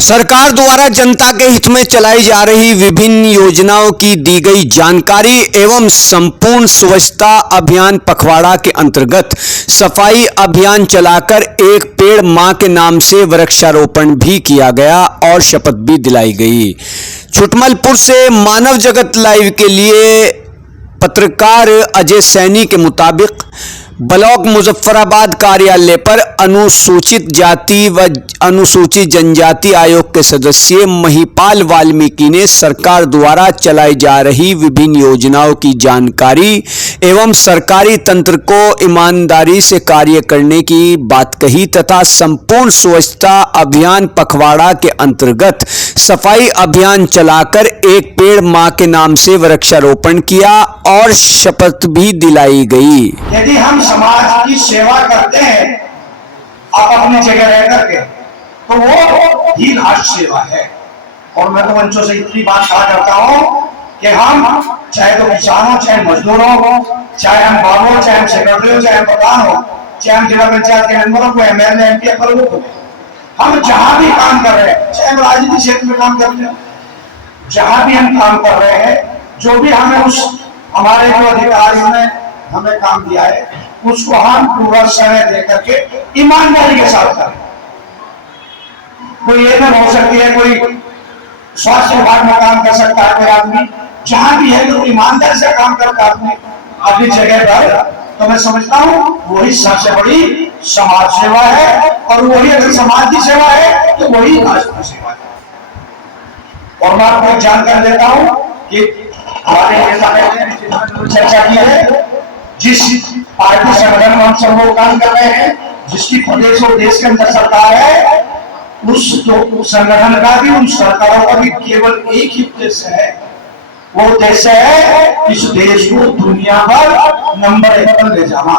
सरकार द्वारा जनता के हित में चलाई जा रही विभिन्न योजनाओं की दी गई जानकारी एवं संपूर्ण स्वच्छता अभियान पखवाड़ा के अंतर्गत सफाई अभियान चलाकर एक पेड़ मां के नाम से वृक्षारोपण भी किया गया और शपथ भी दिलाई गई। छुटमलपुर से मानव जगत लाइव के लिए पत्रकार अजय सैनी के मुताबिक ब्लॉक मुजफ्फराबाद कार्यालय पर अनुसूचित जाति व अनुसूचित जनजाति आयोग के सदस्य महिपाल वाल्मीकि ने सरकार द्वारा चलाई जा रही विभिन्न योजनाओं की जानकारी एवं सरकारी तंत्र को ईमानदारी से कार्य करने की बात कही तथा संपूर्ण स्वच्छता अभियान पखवाड़ा के अंतर्गत सफाई अभियान चलाकर एक पेड़ मां के नाम से वृक्षारोपण किया और शपथ भी दिलाई गई। यदि हम समाज की सेवा करते हैं आप अपनी जगह रह करके तो वो ही राष्ट्र सेवा है। और मैं तो मंचों से इतनी बात कहा करता हूँ कि हम चाहे तो किसान हो, चाहे मजदूर हो, चाहे हम बाबू हो, चाहे हम सेक्रेटरी हो, चाहे हम प्रधान हो, चाहे हम जिला पंचायत के मेंबर हो, एमएलए एमपी प्रमुख हो, हम जहां भी काम कर रहे हैं, चाहे हम राजनीतिक क्षेत्र में काम करते हैं, जहां भी हम काम कर रहे हैं, जो भी हमें उस हमारे जो अधिकारियों ने हमें काम दिया है उसको हम पूरा समय दे करके ईमानदारी के साथ करें। कोई ये नहीं हो सकती है कोई स्वास्थ्य विभाग में काम कर सकता है कोई आदमी, जहां भी है तो ईमानदारी से काम करता आदमी अपनी जगह पर, तो मैं समझता हूँ वही सबसे बड़ी समाज सेवा है। और वही अगर समाज की सेवा है तो वही राष्ट्र की सेवा है। और मैं आपको जानकारी देता हूँ कि हमारे नेता ने चर्चा की है, जिस पार्टी संगठन में हम सब लोग काम कर रहे हैं, जिसकी प्रदेश और देश के अंदर सरकार है, उस संगठन का भी उन सरकारों का भी केवल एक ही उद्देश्य है, वो उद्देश्य है इस देश को दुनिया पर नंबर 1 पर ले जाना।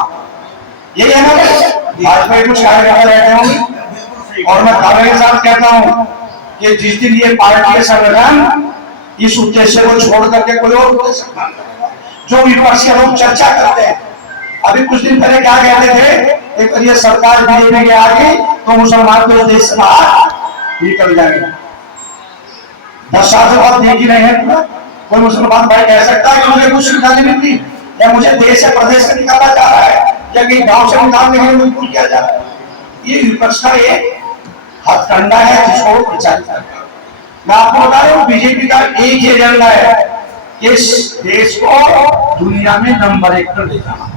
यही है ना, भाजपा के कुछ कार्यकर्ता रहते होंगे और मैं दावे के साथ कहता हूँ कि जिस दिन ये पार्टी के संगठन इस उद्देश्य को छोड़ करके कोई और उद्देश्य जो विपक्ष के लोग चर्चा करते हैं, अभी कुछ दिन पहले क्या कहते थे, एक ये सरकार बीजेपी के आगे तो मुसलमान को देश से बाहर निकल जाएगा। 10 साल से बहुत देख ही रहे हैं, कोई मुसलमान भाई कह सकता है कि मुझे कुछ सुविधा नहीं मिलती, या मुझे देश से प्रदेश से निकाला जा रहा है, या कहीं गांव से निकालने के लिए मजबूर किया जा रहा है। ये विपक्ष का एक हथकंडा है जिसको प्रचारित करता है। मैं आपको बता रहा हूँ बीजेपी का एक ही एजेंडा है, इस देश को दुनिया में नंबर 1 पर ले जाना।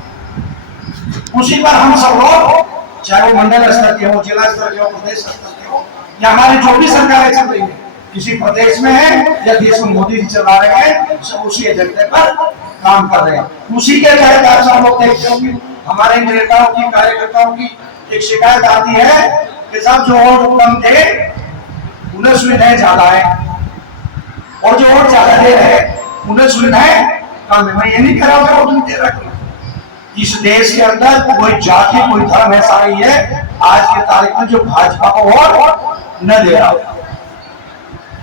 उसी पर हम सब लोग, चाहे वो मंडल स्तर के हो, जिला स्तर के हो, प्रदेश स्तर के हो, या हमारी जो भी सरकारें चल रही है, किसी प्रदेश में है या देश में मोदी जी चला रहे हैं, सब उसी एजेंडे पर काम कर रहे हैं। उसी के तहत आज हम लोग देखते होंगे हमारे नेताओं की, कार्यकर्ताओं की एक शिकायत आती है कि सब जो वोट कम थे उन्हें सुविधाएं ज्यादा है, और जो वोट ज्यादा दे रहे उन्हें सुविधाएं कम है। मैं ये नहीं कह रहा हूं कि दे रखो, इस देश के अंदर कोई जाति कोई धर्म ऐसा नहीं है आज के तारीख में जो भाजपा को वोट न दे रहा हो।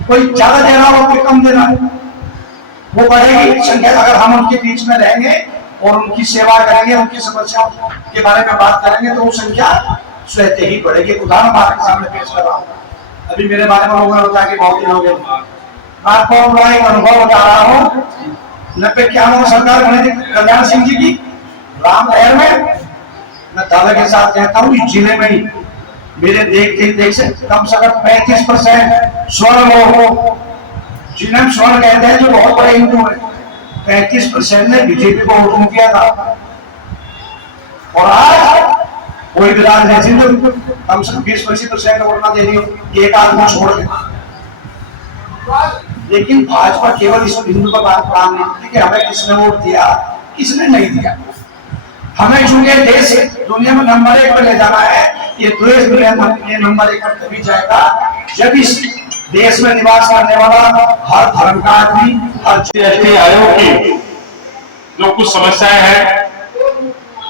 कोई ज्यादा दे रहा हो, कोई कम दे रहा है, वो बढ़ेगी संख्या। अगर हम उनके बीच में रहेंगे और उनकी सेवा करेंगे, उनकी समस्याओं के बारे में बात करेंगे तो वो संख्या स्वतः ही बढ़ेगी। उदाहरण आपके सामने पेश कर रहा हूँ, अभी मेरे बारे में लोगों ने बताया कि बहुत दिन हो गए, मैं आपको अपना एक अनुभव बता रहा हूँ। 90-91 सरकार बनी थी कल्याण सिंह जी की राम नहर में, मैं दावे के साथ कहता हूँ इस जिले में ही मेरे देख से कम 35% स्वर्ण लोग, जिन्हें स्वर्ण कहते हैं, जो बहुत बड़े हिंदू है, 35% ने बीजेपी को वोट किया था। और आज कोई विधान नहीं, कम से कम 20-25% वोट ना दे रही, एक आदमी छोड़ के। लेकिन भाजपा केवल इस बिंदु पर बात काम नहीं करती कि हमें किसने वोट दिया, किसने नहीं दिया। हमें चूंकि देश दुनिया में नंबर 1 पर ले जाना है, ये देश दुनिया में नंबर 1 पर तभी जाएगा जब इस देश में निवास करने वाला हर धर्म का आदमी, हर जीएसटी आयोग की जो कुछ समस्याएं हैं,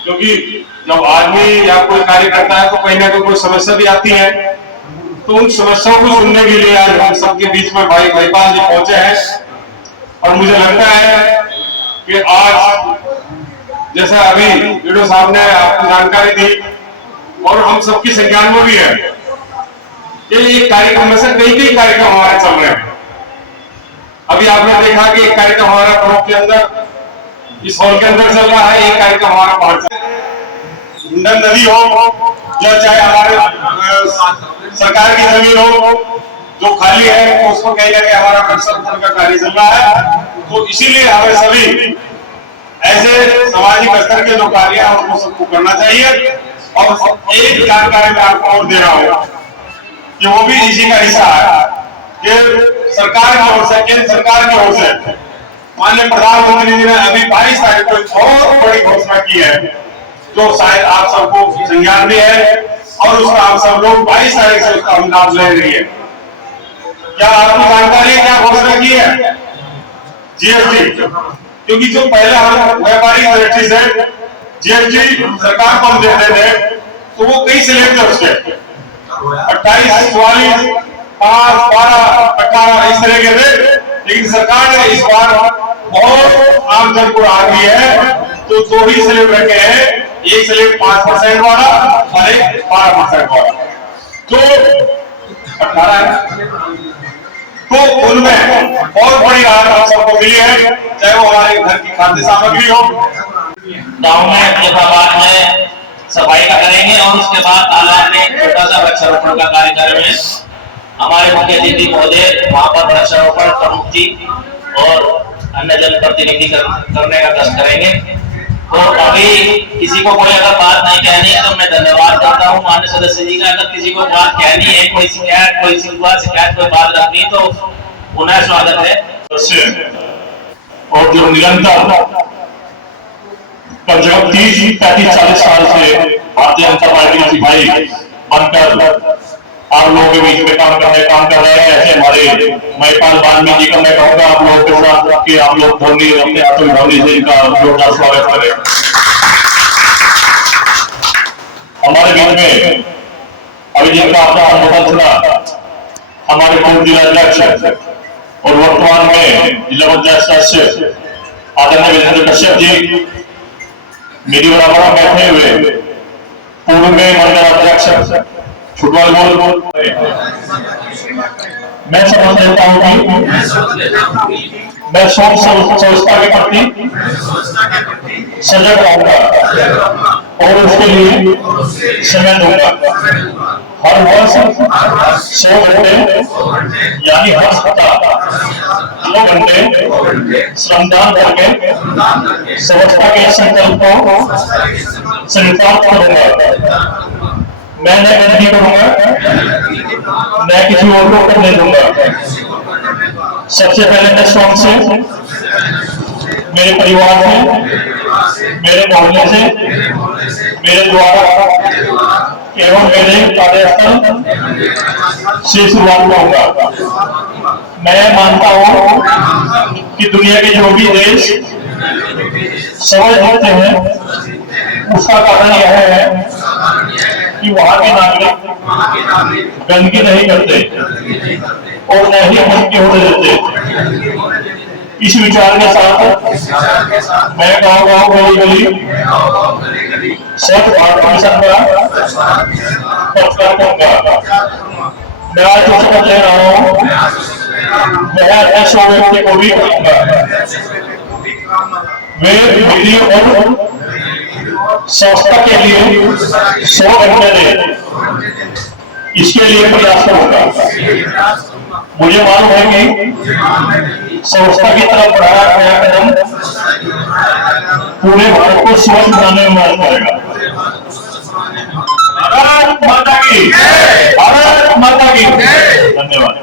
क्योंकि जब आदमी या कोई कार्यकर्ता है तो कहीं ना कोई समस्या भी आती है, तो उन समस्याओं को सुनने के लिए आज हम सबके बीच में भाई महिपाल जी पहुंचे हैं। और मुझे लगता है कि आज जैसा अभी वीडियो साहब ने आपको जानकारी दी और हम सबकी संज्ञान में भी है कि एक कार्यक्रम में से कई कार्यक्रम हमारे चल रहे हैं। अभी आपने देखा कि एक कार्यक्रम हमारा प्रमुख के अंदर, इस हॉल के अंदर चल रहा है, एक कार्यक्रम हमारा बाहर चल रहा है। हिंडन नदी हो, या चाहे हमारे सरकार की जमीन हो जो खाली है, तो उसको कहीं ना कहीं हमारा कंस्ट्रक्शन का कार्य चल रहा है। तो इसीलिए हमें सभी ऐसे सामाजिक स्तर के जो कार्य है उनको सबको करना चाहिए। और एक जानकारी मैं आपको और दे रहा हूँ कि वो भी इसी का हिस्सा है कि सरकार की ओर से, केंद्र सरकार की ओर से माननीय प्रधानमंत्री जी ने अभी 22 तारीख को बहुत बड़ी घोषणा की है, जो शायद आप सबको संज्ञान भी है, और उसका आप सब लोग 22 तारीख से उसका लाभ ले रही है। क्या आपको जानकारी है क्या घोषणा की है? जीएसटी। क्योंकि जो पहले हम व्यापारिक दृष्टि से जीएसटी सरकार को हम देते थे, तो वो कई स्लैब थे उसके 28, 44, 5, 12, 18 इस तरह के थे। लेकिन सरकार ने इस बार बहुत आमजन को आ गई है, तो 2 ही स्लैब रखे हैं, एक स्लैब 5% वाला और एक 12% वाला, जो 18 है। तो उनमें बहुत बड़ी राहत हम सबको मिली है, चाहे वो हमारे घर की खाद्य सामग्री हो। गाँव में इंतजामात में सफाई का करेंगे और उसके बाद तालाब में छोटा सा वृक्षारोपण का कार्यक्रम है। हमारे मुख्य अतिथि महोदय वहां पर वृक्षारोपण प्रमुख जी और अन्य जनप्रतिनिधि करने का कष्ट करेंगे। तो अभी किसी को कोई अगर बात नहीं कहनी है तो मैं धन्यवाद करता हूँ माननीय सदस्य जी का। अगर किसी को बात कहनी है, कोई शिकायत, कोई शिकायत, कोई बात रखनी है, तो पुनः स्वागत है। और जो निरंतर कम से कम 30, 35, 40 साल से भारतीय जनता पार्टी के सिपाही बनकर आप लोगों के बीच में काम कर रहे हैं, ऐसे हमारे महिपाल वाल्मीकि जी का मैं कहूँगा आप लोगों के साथ कि आप लोग धोनी अपने हाथों में धोनी से इनका जोरदार स्वागत करें। हमारे बीच में अभी जिनका आपका संबोधन सुना, हमारे पूर्व जिला अध्यक्ष और वर्तमान में जिला पंचायत सदस्य आदरणीय वीरेंद्र कश्यप जी, मेरी बराबर बैठे हुए पूर्व में मंडल अध्यक्ष फुटबॉल बोल मैं समझ लेता हूँ कि मैं स्वच्छता के प्रति सजग रहूंगा और उसके लिए समय दूंगा। हर वर्ष 100 घंटे यानी हर सप्ताह 2 घंटे श्रमदान करके स्वच्छता के संकल्प को संचालित करूंगा। मैं न गंदगी करूंगा, मैं किसी और को करने दूंगा। सबसे पहले मैं स्वयं से, मेरे परिवार से, मेरे मोहल्ले से, मेरे द्वारा एवं मेरे कार्यस्थल से शुरुआत करूंगा। मैं मानता हूं कि दुनिया के जो भी देश समझ होते हैं, उसका कारण यह है कि वहां के नागरिक गंदगी नहीं करते और न ही गंदगी होने देते। इस विचार के साथ मैं गाँव गली स्वच्छ भारत मिशन का प्रचार करूंगा। मैं आज जो शपथ ले रहा हूँ मैं ऐसे व्यक्ति को भी करूंगा, वे मेरी और संस्था के लिए 100 घंटे दे, इसके लिए प्रयास करूंगा। मुझे मालूम है कि संस्था की तरफ बढ़ाया गया कदम पूरे भारत को स्वच्छ बनाने में मदद करेगा। भारत माता की, भारत माता की। धन्यवाद।